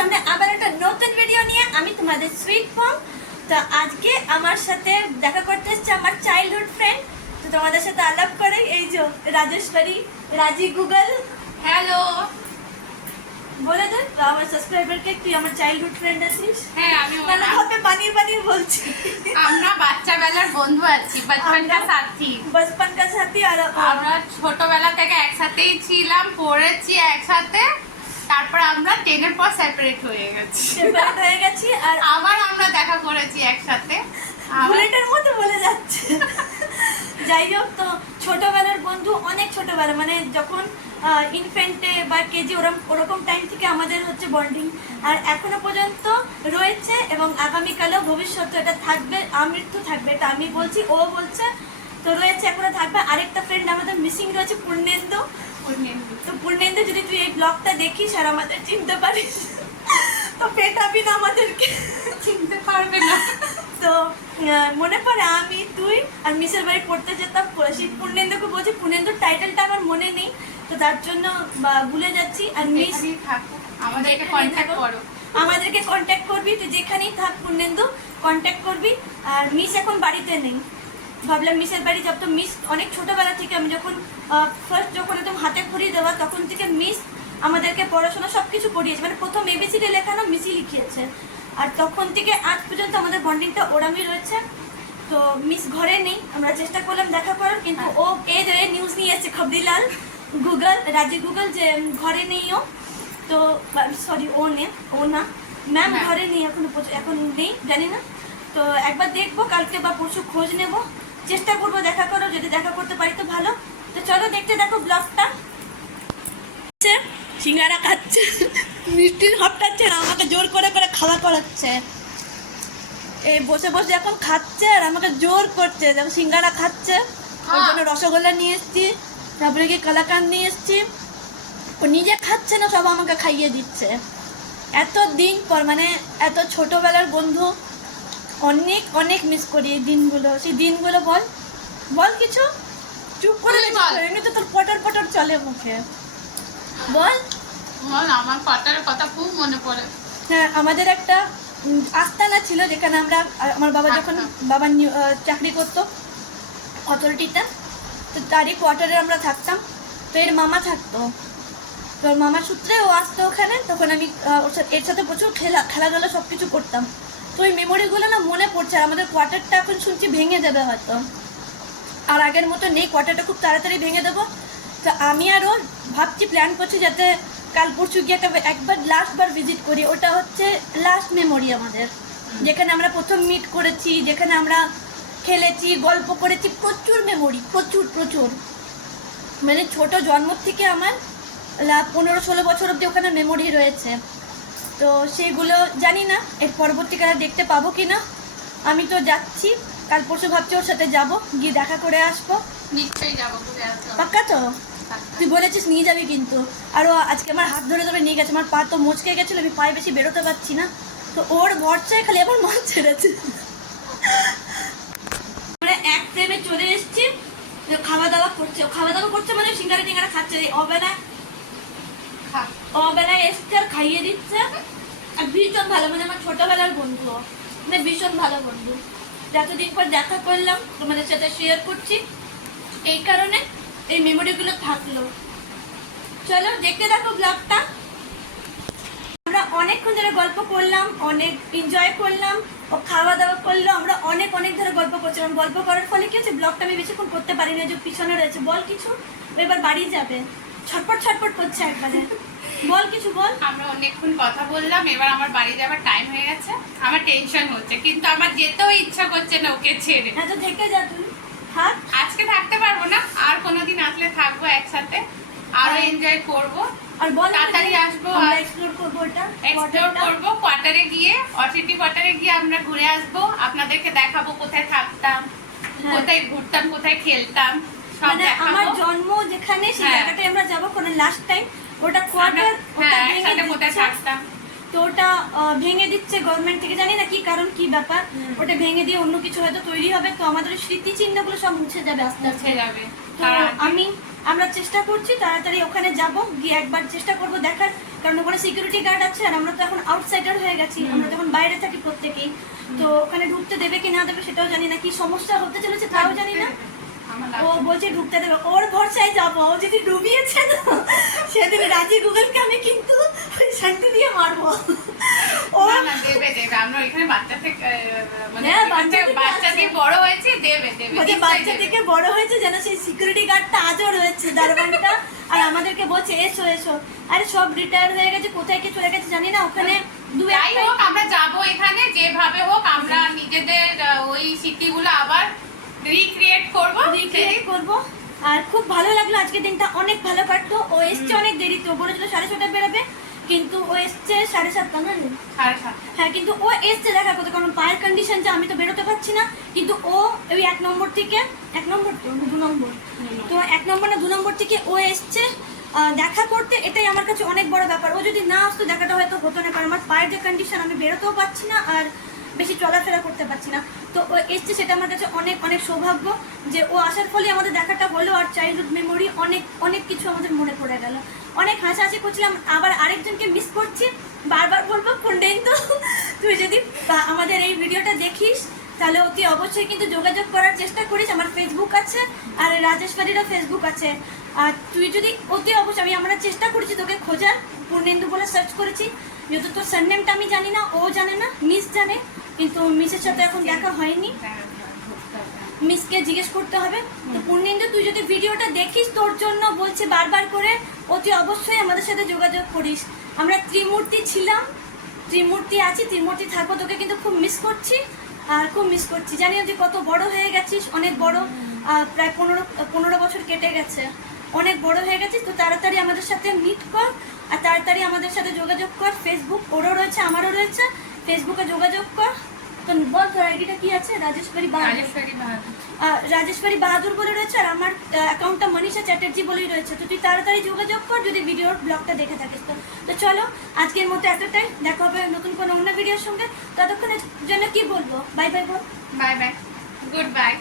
সামনে আবার একটা নতুন ভিডিও নিয়ে আমি তোমাদের সুইট ফর্ম তো আজকে আমার সাথে দেখা করতে এসছে আমার চাইল্ডহুড ফ্রেন্ড তো তোমাদের সাথে আলাপ করে এই যে রাজেশ্বরী রাজি গুগল। হ্যালো বলে দে আমার সাবস্ক্রাইবারকে তুই আমার চাইল্ডহুড ফ্রেন্ড আছিস? হ্যাঁ আমি মানে। হবে বানিয়ে বানিয়ে বলছি। আমরা বাচ্চা বেলার বন্ধু আছি বাচপন কা সাথী। বচপন কা সাথী আর আমরা ছোটবেলা থেকে একসাথেই ছিলাম পড়েছি একসাথে। তারপর আমরা টেনের পর সেপারেট হয়ে গেছি। সেপারেট হয়ে গেছি আর আবার আমরা দেখা করেছি একসাথে। বুলেটের মতো বলে যাচ্ছে। যাই হোক তো ছোটবেলার বন্ধু অনেক ছোটবেলা মানে যখন ইনফেন্টে বা কেজি ওরকম ওরকম টাইম থেকে আমাদের হচ্ছে বন্ডিং আর এখনও পর্যন্ত রয়েছে এবং আগামীকালেও ভবিষ্যতে এটা থাকবে আমৃত্যু থাকবে। এটা আমি বলছি ও বলছে তো রয়েছে এখনও থাকবে। আরেকটা ফ্রেন্ড আমাদের মিসিং রয়েছে পূর্ণেন্দু। পূর্ণেন্দু। তো পূর্ণেন্দু ব্লগটা দেখিস আর আমাদের চিনতে পারিস তো পেটাবি না আমাদেরকে চিনতে পারবে না। তো মনে পড়ে আমি তুই আর মিসের বাড়ি পড়তে যেতাম সেই পূর্ণেন্দুকে বলছি পূর্ণেন্দুর টাইটেলটা আমার মনে নেই। তো তার জন্য ভুলে যাচ্ছি। আর মিস আমাদেরকে কন্ট্যাক্ট করো। আমাদেরকে কন্ট্যাক্ট করবি তুই যেখানেই থাক পূর্ণেন্দু কন্ট্যাক্ট করবি। আর মিস এখন বাড়িতে নেই। ভাবলাম মিসের বাড়ি যাব। তো মিস অনেক ছোটবেলা থেকে আমি যখন ফার্স্ট যখন একদম হাতে ঘুরিয়ে দেওয়া তখন থেকে মিস আমাদেরকে পড়াশোনা সব কিছু করিয়েছে। মানে প্রথম এবিসিডি লেখানো মিসই লিখিয়েছে। আর তখন থেকে আজ পর্যন্ত আমাদের বন্ডিংটা ওরামই রয়েছে। তো মিস ঘরে নেই আমরা চেষ্টা করলাম দেখা করার কিন্তু ও এই যে নিউজ নিয়ে এসেছে খবরিলাল গুগল রাজি গুগল যে ঘরে নেই ও। তো সরি ও নে ও না। ম্যাম ঘরে নেই এখন এখন নেই জানি না। তো একবার দেখব কালকে বা পরশু খোঁজ নেব। চেষ্টা করব দেখা করো যদি দেখা করতে পারি তো ভালো। তো চলো দেখতে দেখো ব্লগটা সিঙ্গারা খাচ্ছে মিষ্টির হপটাচ্ছে না আমাকে জোর করে করে খাওয়া করাচ্ছে। এই বসে বসে এখন খাচ্ছে আর আমাকে জোর করছে যখন সিঙ্গারা খাচ্ছে ওর জন্য রসগোল্লা নিয়ে এসেছি তারপরে কি কালাকান নিয়ে এসেছি। ও নিজে খাচ্ছে না সব আমাকে খাইয়ে দিচ্ছে। এত দিন পর মানে এত ছোটবেলার বন্ধু অনেক অনেক মিস করি এই দিনগুলো। সেই দিনগুলো বল বল কিছু? চুপ করে। এমনি তো তোর পটর পটর চলে মুখে। বল। বল, আমার পাটার কথা খুব মনে পড়ে। হ্যাঁ আমাদের একটা আস্তানা ছিল যেখানে আমরা আমার বাবা যখন থাকতাম। বাবা চাকরি করতো অথরিটিতে তো তারই কোয়ার্টারে আমরা থাকতাম। তো এর মামা থাকতো। তো মামার সূত্রে ও আসতো ওখানে তখন আমি ওর সাথে এর সাথে প্রচুর খেলা খেলাধুলা সব কিছু করতাম। তো ওই মেমোরিগুলো না মনে পড়ছে আর আমাদের কোয়ার্টারটা এখন শুনছি ভেঙে যাবে হয়তো। আর আগের মতো নেই কোয়ার্টারটা খুব তাড়াতাড়ি ভেঙে দেবো। তো আমি আর ওর ভাবছি প্ল্যান করছি যাতে কাল পরশু গিয়ে একটা একবার লাস্ট বার ভিজিট করি। ওটা হচ্ছে লাস্ট মেমোরি আমাদের। যেখানে আমরা প্রথম মিট করেছি যেখানে আমরা খেলেছি গল্প করেছি প্রচুর মেমোরি প্রচুর প্রচুর। মানে ছোট জন্ম থেকে আমার পনেরো ষোলো বছর অবধি ওখানে মেমোরি রয়েছে। তো সেগুলো জানি না এর পরবর্তীকালে দেখতে পাবো কি না আমি তো যাচ্ছি কাল পরশু ভাবছি ওর সাথে যাব গিয়ে দেখা করে আসব। নিশ্চয়ই যাব পাক্কা তো? তুই বলেছিস নিয়ে যাবি কিন্তু। আর ও আজকে আমার হাত ধরে ধরে নিয়ে গেছে আমার পা তো মুচকে গেছিল আমি পায়ে বেশি বেরোতে পারছি না। তো ওর ভরসায় খালি আমার মাছ ছেড়েছে। আমরা এক টাইমে চলে এসেছি খাওয়া দাওয়া করছে। খাওয়া দাওয়া করছে মানে সিঙ্গারা টিঙ্গারা খাচ্ছে অবেলায়। অবেলায় এসছে আর খাইয়ে দিচ্ছে। আর ভীষণ ভালো মানে আমার ছোটবেলার বন্ধু মানে ভীষণ ভালো বন্ধু। যতদিন পর দেখা করলাম তোমাদের সাথে শেয়ার করছি। এই কারণে এই মেমোরিগুলো থাকল। চলো দেখতে থাকো ব্লগটা আমরা অনেকক্ষণ ধরে গল্প করলাম অনেক এনজয় করলাম ও খাওয়া দাওয়া করল আমরা অনেক অনেক ধরে গল্প করছিলাম। গল্প করার ফলে কি হচ্ছে ব্লগটা আমি বেশিক্ষণ করতে পারি না যে পিছনে রয়েছে। বল কিছু এবার বাড়ি যাবে। ছটপট ছটপট করছে একবারে। বল কিছু বল। আমরা অনেকক্ষণ কথা বললাম এবার আমার বাড়ি যাবার টাইম হয়ে গেছে। আমার টেনশন হচ্ছে কিন্তু আমার যেতেও ইচ্ছা করছে না ওকে ছেড়ে। হ্যাঁ তো থেকে যা তুই। থাক। আজকে থাকতে পারব না আর কোনোদিন আসলে থাকব একসাথে আরও এনজয় করব। আর বল তাড়াতাড়ি আসব আর- এক্সপ্লোর করব ওটা এক্সপ্লোর করব কোয়ার্টারে গিয়ে অটিটি কোয়ার্টারে গিয়ে আমরা ঘুরে আসব। আপনাদেরকে দেখাবো কোথায় থাকতাম হ্যাঁ। কোথায় ঘুরতাম কোথায় খেলতাম মানে আমার জন্ম যেখানে সেই হ্যাঁ। জায়গাটায় আমরা যাব কোনো লাস্ট টাইম ওটা কোয়ার্টার ওটা হ্যাঁ একসাথে কোথায় থাকতাম। তো ওটা ভেঙে দিচ্ছে গভর্নমেন্ট থেকে। জানি না কি কারণ কি ব্যাপার। ওটা ভেঙে দিয়ে অন্য কিছু হয়তো তৈরি হবে। তো আমাদের স্মৃতি চিহ্নগুলো সব মুছে যাবে আস্তে আস্তে। যাবে। তো আমি আমরা চেষ্টা করছি তাড়াতাড়ি ওখানে যাব গিয়ে একবার চেষ্টা করব দেখার কারণ ওখানে সিকিউরিটি গার্ড আছে আর আমরা তো এখন আউটসাইডার হয়ে গেছি আমরা তখন বাইরে থাকি প্রত্যেকেই। তো ওখানে ঢুকতে দেবে কি না দেবে সেটাও জানি না কি সমস্যা হতে চলেছে তাও জানি না। ও বলছে ঢুকতে দেবে ওর ভরসায় যাব ও যদি ডুবিয়েছে না সেদিন রাজি গুগলকে আমি কিন্তু শান্তি দিয়ে মারবো। ও। না, না, দেবে দেবে। আমরা এখানে বাচ্চা থেকে মানে হ্যাঁ, বাচ্চা থেকে থেকে বাচ্চা আছে। দিয়ে বড় হয়েছে দেবে দেবে বলছে বাচ্চা থেকে বড় হয়েছে যেন সেই সিকিউরিটি গার্ডটা আজও রয়েছে দারোয়ানটা। আর আমাদেরকে বলছে এসো এসো। আরে সব রিটায়ার হয়ে গেছে কোথায় কি চলে গেছে জানি না ওখানে দু হোক আমরা যাব এখানে যেভাবে হোক আমরা নিজেদের ওই স্মৃতিগুলো আবার রিক্রিয়েট করব। রিক্রিয়েট করব। আর খুব ভালো লাগল আজকের দিনটা অনেক ভালো কাটতো ও এসছে অনেক দেরিতে ও বলেছিল সাড়ে ছটায় বেরোবে। কিন্তু ও এসছে সাড়ে সাতটা না? সাড়ে হ্যাঁ কিন্তু ও এসছে দেখা করতে কারণ পায়ের কন্ডিশন যে আমি তো বেরোতে পারছি না কিন্তু ও ওই এক নম্বর থেকে এক নম্বর তো দু নম্বর। তো এক নম্বর না দু নম্বর থেকে ও এসছে দেখা করতে এটাই আমার কাছে অনেক বড় ব্যাপার। ও যদি না আসতো দেখাটা হয়তো হতো না কারণ আমার পায়ের যে কন্ডিশন আমি বেরোতেও পারছি না আর বেশি চলাফেরা করতে পারছি না। তো ও এসছে সেটা আমার কাছে অনেক অনেক সৌভাগ্য যে ও আসার ফলে আমাদের দেখাটা হলো আর চাইল্ডহুড মেমোরি অনেক অনেক কিছু আমাদের মনে পড়ে গেল। অনেক হাসাহাসি করছিলাম, আবার আরেকজনকে মিস করছি, বারবার বলব কোনটাই তো। তুই যদি আমাদের এই ভিডিওটা দেখিস, তাহলে অতি অবশ্যই কিন্তু যোগাযোগ করার চেষ্টা করিস, আমার ফেসবুক আছে, আর রাজেশ্বরীরও ফেসবুক আছে। আর তুই যদি অতি অবশ্যই, আমি আমরা চেষ্টা করেছি তোকে খোঁজার পূর্ণেন্দু বলে সার্চ করেছি। যেহেতু তোর সারনেমটা আমি জানি না, ও জানে না মিস জানে, কিন্তু মিসের সাথে এখন দেখা হয়নি। মিসকে জিজ্ঞেস করতে হবে। তো পূর্ণেন্দু তুই যদি ভিডিওটা দেখিস তোর জন্য বলছে বারবার করে অতি অবশ্যই আমাদের সাথে যোগাযোগ করিস। আমরা ত্রিমূর্তি ছিলাম ত্রিমূর্তি আছি ত্রিমূর্তি থাকব তোকে কিন্তু খুব মিস করছি আর খুব মিস করছি। জানি তুই কত বড় হয়ে গেছিস অনেক বড় প্রায় পনেরো পনেরো বছর কেটে গেছে। অনেক বড় হয়ে গেছিস তো তাড়াতাড়ি আমাদের সাথে মিট কর আর তাড়াতাড়ি আমাদের সাথে যোগাযোগ কর। ফেসবুক ওরও রয়েছে আমারও রয়েছে। ফেসবুকে যোগাযোগ কর। তো বল তোর আইডিটা কি আছে? রাজেশ্বরী বাহাদুর। রাজেশ্বরী বাহাদুর। বলে রয়েছে আর আমার অ্যাকাউন্টটা মনীষা চ্যাটার্জি বলেই রয়েছে। তো তুই তাড়াতাড়ি যোগাযোগ কর যদি ভিডিওর ব্লগটা দেখে থাকিস তো। তো চলো আজকের মতো এতটাই। দেখা হবে নতুন কোনো অন্য ভিডিওর সঙ্গে। ততক্ষণের জন্য কি বলব? বাই বাই বল। Bye bye. Good bye.